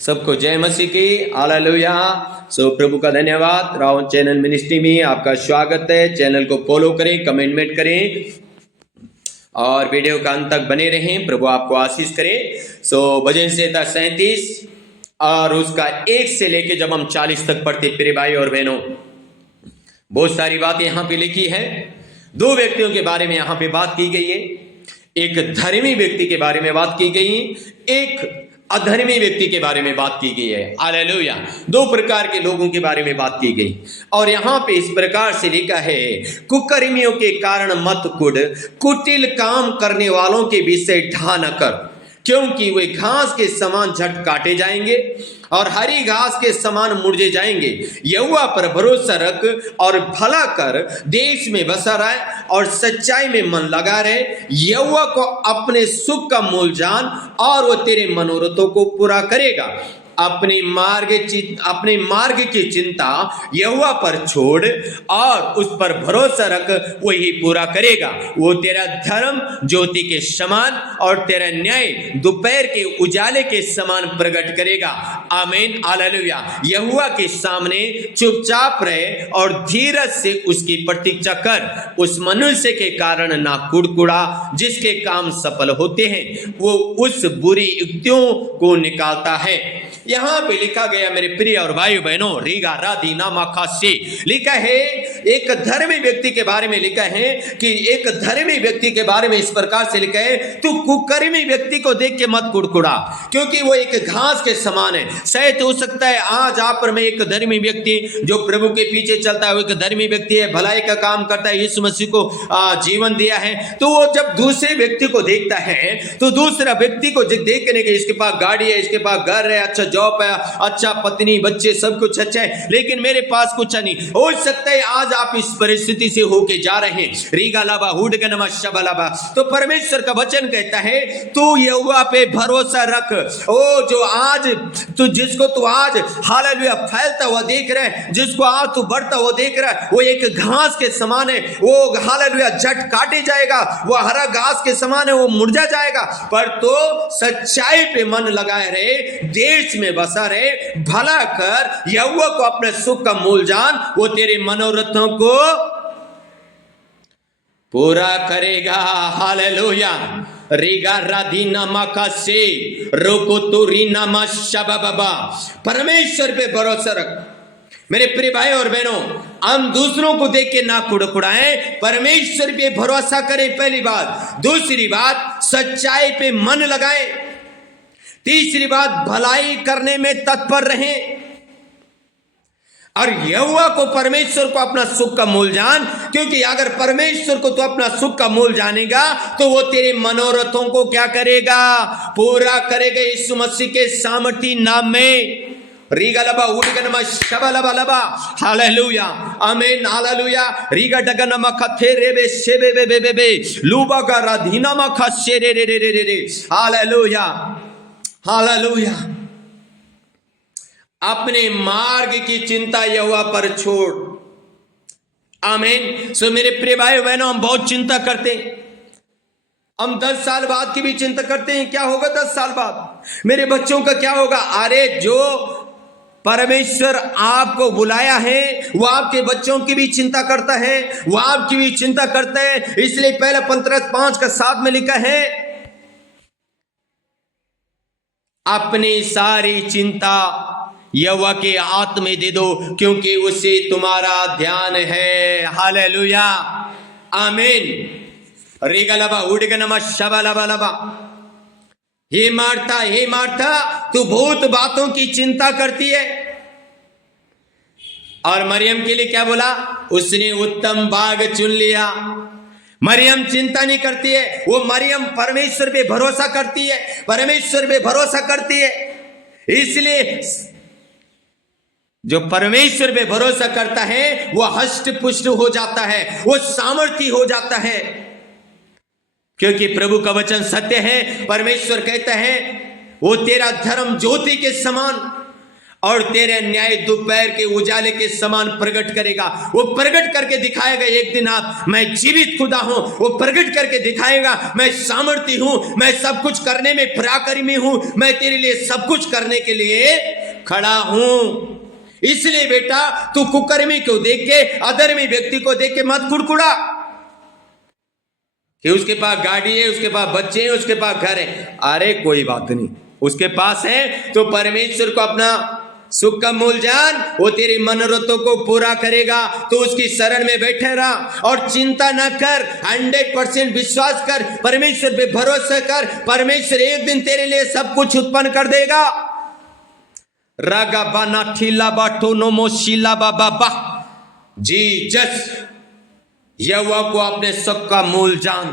सबको जय मसीह की। हालेलुया। सो प्रभु का धन्यवाद। राउंड चैनल मिनिस्ट्री में आपका स्वागत है। चैनल को फॉलो करें, कमेंटमेंट करें और वीडियो का अंत तक बने रहें। प्रभु आपको आशीष करे। सो भजन संहिता 37 और उसका 1 से लेके जब हम 40 तक पढ़ते, प्रिय भाई और बहनों, बहुत सारी बातें यहाँ पे लिखी है। 2 व्यक्तियों के बारे में यहाँ पे बात की गई है। एक धर्मी व्यक्ति के बारे में बात की गई है, एक अधर्मी व्यक्ति के बारे में बात की गई है। हालेलुया। 2 प्रकार के लोगों के बारे में बात की गई और यहाँ पे इस प्रकार से लिखा है, कुकर्मियों के कारण मत कुढ़, कुटिल काम करने वालों के विषय ढा न कर, क्योंकि वे घास के समान झट काटे जाएंगे और हरी घास के समान मुरझे जाएंगे। यहोवा पर भरोसा रख और भला कर, देश में बसा रहे और सच्चाई में मन लगा रहे। यहोवा को अपने सुख का मूल जान और वो तेरे मनोरथों को पूरा करेगा। अपने मार्ग की चिंता यहोवा पर छोड़ और उस पर भरोसा रख, वही पूरा करेगा। वो तेरा धर्म ज्योति के समान और तेरा न्याय दोपहर के उजाले के समान प्रकट करेगा। आमीन। हालेलुया। यहोवा के सामने चुपचाप रहे और धीरज से उसकी प्रतीक्षा कर। उस मनुष्य के कारण ना कुड़कुड़ा जिसके काम सफल होते हैं, वो उस बुरी युक्तियों को निकालता है। यहां पे लिखा गया मेरे प्रिय और भाई बहनों, रीगा राधी नामा से लिखा है, एक धर्मी व्यक्ति के बारे में लिखा है कि एक धर्मी व्यक्ति के बारे में इस प्रकार से लिखा है, तू कुकर्मी व्यक्ति को देख के मत कुड़कुड़ा, क्योंकि वो एक घास के समान है। शायद हो सकता है आज आप पर मैं एक धर्मी व्यक्ति जो प्रभु के पीछे चलता है, वो एक धर्मी व्यक्ति है, भलाई का काम करता है, यीशु मसीह को जीवन दिया है। तो वो जब दूसरे व्यक्ति को देखता है तो दूसरा व्यक्ति को देखने के, इसके पास गाड़ी है, इसके पास घर है, अच्छा जॉब है, अच्छा पत्नी बच्चे सब कुछ अच्छा है, लेकिन मेरे पास कुछ नहीं। हो सकता है आज आप इस परिस्थिति से होके जा रहे हैं। रीगा लाबा हुडगनमा शबलाबा। तो परमेश्वर का वचन कहता है, तू यहोवा पे भरोसा रख। ओ जो आज जिसको तू आज हालेलुया फैलता हुआ देख रहा है, जिसको आज तू बढ़ता हुआ देख रहा है, वो एक घास के समान है। वो हालेलुया झट काटे जाएगा, वो हरा घास के समान है, वो मुरझा जाएगा। पर तो सच्चाई पे मन लगाए रहे, देश में बसा रहे, भला कर, यहोवा को अपने सुख का मूल जान, वो तेरे मनोरथों को पूरा करेगा। हालेलुया। रीगा राधीना माका से रोको तो रीना मा शबाबा। परमेश्वर पे भरोसा रख मेरे प्रिय भाई और बहनों। हम दूसरों को देख के ना कुड़कुड़ाएं, परमेश्वर पे भरोसा करें, पहली बात। दूसरी बात, सच्चाई पे मन लगाएं। तीसरी बात, भलाई करने में तत्पर रहें और यहोवा को, परमेश्वर को अपना सुख का मूल जान, क्योंकि अगर परमेश्वर को तो अपना सुख का मूल जानेगा तो वो तेरे मनोरथों को क्या करेगा? पूरा करेगा। यीशु मसीह के सामर्थी नाम में। रीगा लबा उडगनमा शबलबा लबा। हालेलुया। आमीन। हालेलुया। रीगा डगनमा खथे रेबे शेबे बे बे बे लूबा का राधीनामा खसे रे रे रे रे रे। हालेलुया। हालेलुया। अपने मार्ग की चिंता यहोवा पर छोड़। आमीन। सो मेरे प्रिय भाई बहनों, हम बहुत चिंता करते हैं। हम 10 साल बाद की भी चिंता करते हैं, क्या होगा 10 साल बाद, मेरे बच्चों का क्या होगा। अरे जो परमेश्वर आपको बुलाया है वो आपके बच्चों की भी चिंता करता है, वो आपकी भी चिंता करता है। इसलिए पहले 15:5 में लिखा है, अपनी सारी चिंता यहोवा के हाथ में दे दो, क्योंकि उसे तुम्हारा ध्यान है। हालेलुया। आमीन। रीगलबा उडगनमा शबलबा। हे मार्था, तू बहुत बातों की चिंता करती है। और मरियम के लिए क्या बोला? उसने उत्तम भाग चुन लिया। मरियम चिंता नहीं करती है, वो मरियम परमेश्वर पे भरोसा करती है, परमेश्वर पे भरोसा करती है। इसलिए जो परमेश्वर पे भरोसा करता है वो हष्ट पुष्ट हो जाता है, वो सामर्थी हो जाता है, क्योंकि प्रभु का वचन सत्य है। परमेश्वर कहता है, वो तेरा धर्म ज्योति के समान और तेरे न्याय दोपहर के उजाले के समान प्रकट करेगा। वो प्रकट करके दिखाएगा एक दिन आप, मैं जीवित खुदा हूं। वो प्रकट करके दिखाएगा, मैं सामर्थी हूं, मैं सब कुछ करने में पराक्रमी हूं, मैं तेरे लिए सब कुछ करने के लिए खड़ा हूं। इसलिए बेटा तू कुकर्मी को देख के, अधर्मी व्यक्ति को देख के मत कुड़कुड़ा कि उसके पास गाड़ी है, उसके पास बच्चे हैं, उसके पास घर है। अरे कोई बात नहीं, उसके पास है तो परमेश्वर को अपना सुख का मूल जान, वो तेरी मनोरथों को पूरा करेगा। तो उसकी शरण में बैठे रहा और चिंता न कर, 100% विश्वास कर, परमेश्वर पे भरोसा कर। परमेश्वर एक दिन तेरे लिए सब कुछ उत्पन्न कर देगा। रागा बाना ठीला बाटो नोमो शीला बाबा बा जी जस, यहोवा को अपने सुख का मूल जान।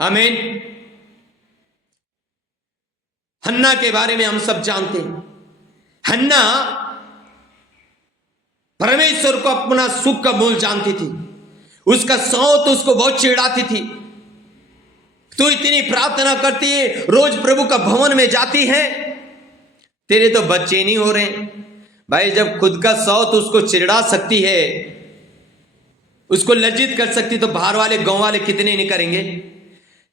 आमीन। हन्ना के बारे में हम सब जानते हैं। हन्ना परमेश्वर को अपना सुख का मूल जानती थी। उसका सौत उसको बहुत चिढ़ाती थी। तू इतनी प्रार्थना करती है, रोज प्रभु का भवन में जाती है, तेरे तो बच्चे नहीं हो रहे। भाई जब खुद का सौत उसको चिढ़ा सकती है, उसको लज्जित कर सकती, तो बाहर वाले गांव वाले कितने नहीं करेंगे।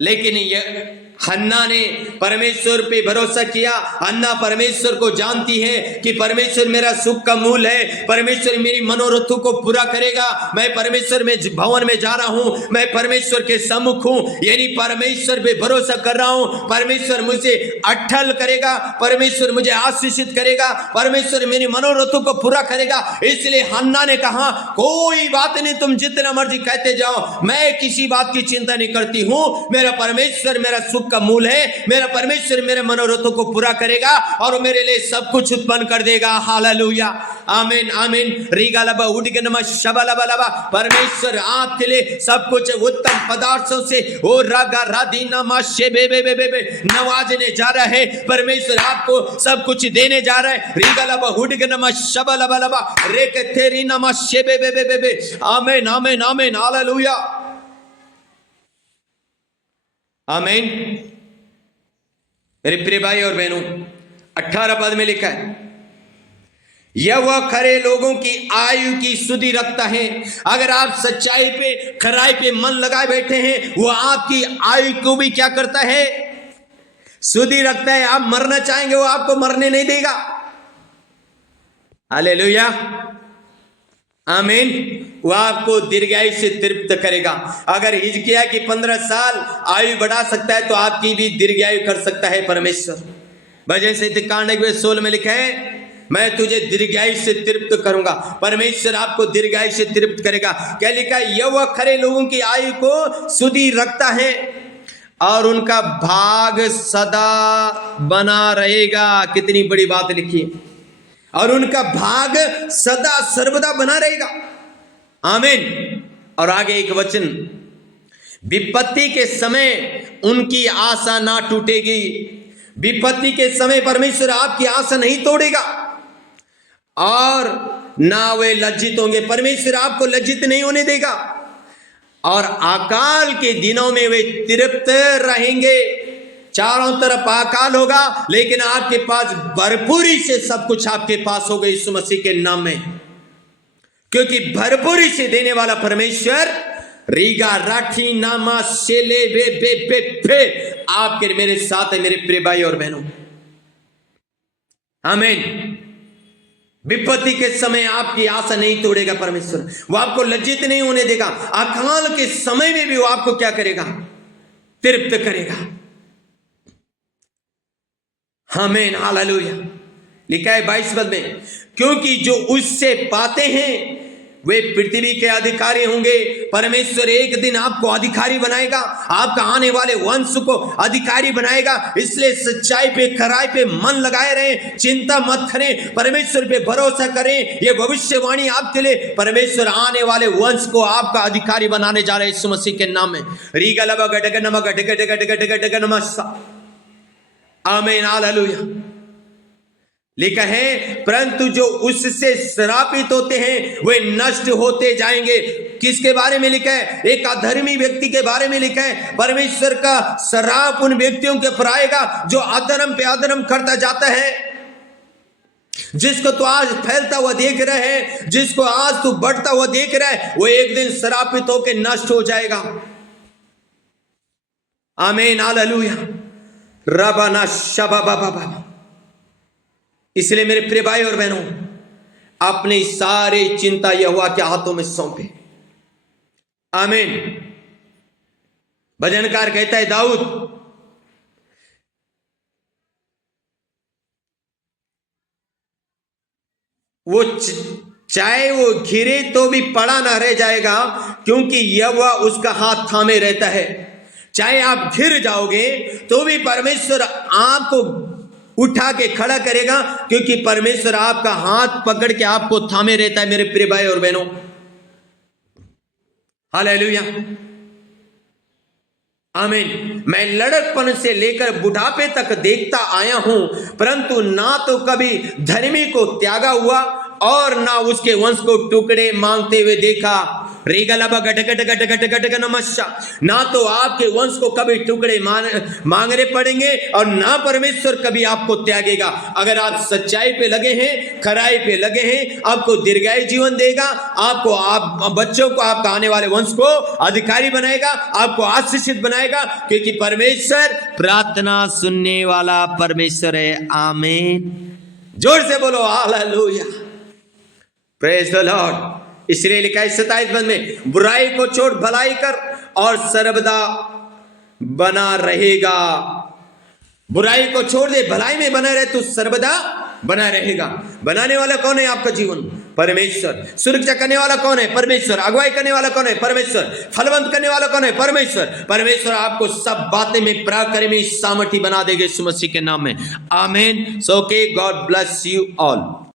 लेकिन ये हन्ना ने परमेश्वर पे भरोसा किया। हन्ना परमेश्वर को जानती है कि परमेश्वर मेरा सुख का मूल है, परमेश्वर मेरी मनोरथों को पूरा करेगा। मैं परमेश्वर में भवन में जा रहा हूं, मैं परमेश्वर के सम्मुख हूं, यानी परमेश्वर पे भरोसा कर रहा हूं। परमेश्वर मुझे अटल करेगा, परमेश्वर मुझे आशीषित करेगा, परमेश्वर मेरी मनोरथों को पूरा करेगा। इसलिए हन्ना ने कहा कोई बात नहीं, तुम जितना मर्जी कहते जाओ, मैं किसी बात की चिंता नहीं करती हूं। मेरा परमेश्वर मेरा सुख का मूल है, मेरा परमेश्वर मेरे मनोरथों को पूरा करेगा और मेरे लिए सब कुछ उत्पन्न कर देगा। हालेलुया, आमीन आमीन। रीगा लबा उड़के नमा शबा लबा लबा। परमेश्वर आपके लिए सब कुछ उत्तम पदार्थों से ओ रागा राधी नमा शेबे बे बे बे नवाजने जा रहा है। परमेश्वर आपको सब कुछ देने जा रहा है। रीगा लबा उड़के नमा शबा लबा लबा रेके तेरी नमा शेबे बे बे बे। आमीन आमीन आमीन। हालेलुया, आमीन। मेरे प्रिय भाई और बहनों, 18 पद में लिखा है, यह वह खरे लोगों की आयु की सुधि रखता है। अगर आप सच्चाई पे, खराई पे मन लगाए बैठे हैं, वो आपकी आयु को भी क्या करता है? सुधि रखता है। आप मरना चाहेंगे, वो आपको मरने नहीं देगा। हालेलुया, आमीन। वह आपको दीर्घायु से तृप्त करेगा। अगर हिजकिय्याह की 15 साल आयु बढ़ा सकता है, तो आपकी भी दीर्घायु कर सकता है परमेश्वर। भजन संहिता कांड 16 में लिखा है, मैं तुझे दीर्घायु से तृप्त करूंगा। परमेश्वर आपको दीर्घायु से तृप्त करेगा। क्या लिखा है? यह वह खरे लोगों की आयु को सुधि रखता है और उनका भाग सदा बना रहेगा। कितनी बड़ी बात लिखी है। और उनका भाग सदा सर्वदा बना रहेगा। आमीन। और आगे एक वचन, विपत्ति के समय उनकी आशा ना टूटेगी। विपत्ति के समय परमेश्वर आपकी आशा नहीं तोड़ेगा और ना वे लज्जित होंगे। परमेश्वर आपको लज्जित नहीं होने देगा और अकाल के दिनों में वे तृप्त रहेंगे। चारों तरफ अकाल होगा, लेकिन आपके पास भरपूरी से सब कुछ आपके पास होगा यीशु मसीह के नाम में, क्योंकि भरपूरी से देने वाला परमेश्वर रीगा राठी नामा शेले बे बे बे बे आपके मेरे साथ है। मेरे प्रिय भाई और बहनों, आमीन। विपत्ति के समय आपकी आशा नहीं तोड़ेगा परमेश्वर। वो आपको लज्जित नहीं होने देगा। अकाल के समय में भी वो आपको क्या करेगा? तृप्त करेगा। आमीन, हालेलुया। लिखा है 22 पद में, क्योंकि जो उससे पाते हैं वे पृथ्वी के अधिकारी होंगे। परमेश्वर एक दिन आपको अधिकारी बनाएगा, आपका आने वाले वंश को अधिकारी बनाएगा। इसलिए सच्चाई पे, खराई पे मन लगाए रहें, चिंता मत करें, परमेश्वर पे भरोसा करें। ये भविष्यवाणी आपके लिए, परमेश्वर आने वाले वंश को आपका अधिकारी बनाने जा रहे हैं यीशु मसीह के नाम में। रीगा लबा गटक नमा गटक गटक गटक गटक नमस्सा। आमीन, हालेलुया। लिखा है, परंतु जो उससे श्रापित होते हैं वे नष्ट होते जाएंगे। किसके बारे में लिखा है? एक अधर्मी व्यक्ति के बारे में लिखा है। परमेश्वर का श्राप उन व्यक्तियों के ऊपर आएगा जो अधर्म पे अधर्म करता जाता है। जिसको तो आज फैलता हुआ देख रहे हैं, जिसको आज तू बढ़ता हुआ देख रहा है, वो एक दिन श्रापित होकर नष्ट हो जाएगा। आमीन, हालेलुया, रबाना शबाबाबा। इसलिए मेरे प्रिय भाई और बहनों, अपनी सारी चिंता यहोवा के हाथों में सौंपे। आमीन। भजनकार कहता है, दाऊद वो चाहे वो घिरे तो भी पड़ा ना रह जाएगा, क्योंकि यहोवा उसका हाथ थामे रहता है। चाहे आप घिर जाओगे तो भी परमेश्वर आपको उठा के खड़ा करेगा, क्योंकि परमेश्वर आपका हाथ पकड़ के आपको थामे रहता है। मेरे प्रिय भाई और बहनों, हालेलुया, आमीन। मैं लड़कपन से लेकर बुढ़ापे तक देखता आया हूं, परंतु ना तो कभी धर्मी को त्यागा हुआ और ना उसके वंश को टुकड़े मांगते हुए देखा। रेगलबा गट गट गट गट गट गट नमस्या। ना तो आपके वंश को कभी टुकड़े मांगने पड़ेंगे और ना परमेश्वर कभी आपको त्यागेगा। अगर आप सच्चाई पे लगे हैं, खराई पे लगे हैं, आपको दीर्घायु जीवन देगा, आपको आप बच्चों को, आपका आने वाले वंश को अधिकारी बनाएगा, आपको आशीषित बनाएगा, क्योंकि परमेश्वर प्रार्थना सुनने वाला परमेश्वर है। आमीन। जोर से बोलो हालेलुया, प्रेज द लॉर्ड। इसलिए लिखा है 27 पद में, बुराई को छोड़ भलाई कर और सर्वदा बना रहेगा। बुराई को छोड़ दे, भलाई में बना रहे तो सर्वदा बना रहेगा। बनाने वाला कौन है? आपका जीवन परमेश्वर। सुरक्षा करने वाला कौन है? परमेश्वर। अगुवाई करने वाला कौन है? परमेश्वर। फलवंत करने वाला कौन है? परमेश्वर। परमेश्वर आपको सब बातें में पराक्रमी में सामर्थी बना देगा यीशु मसीह के नाम में। आमीन। सो के गॉड ब्लेस यू ऑल।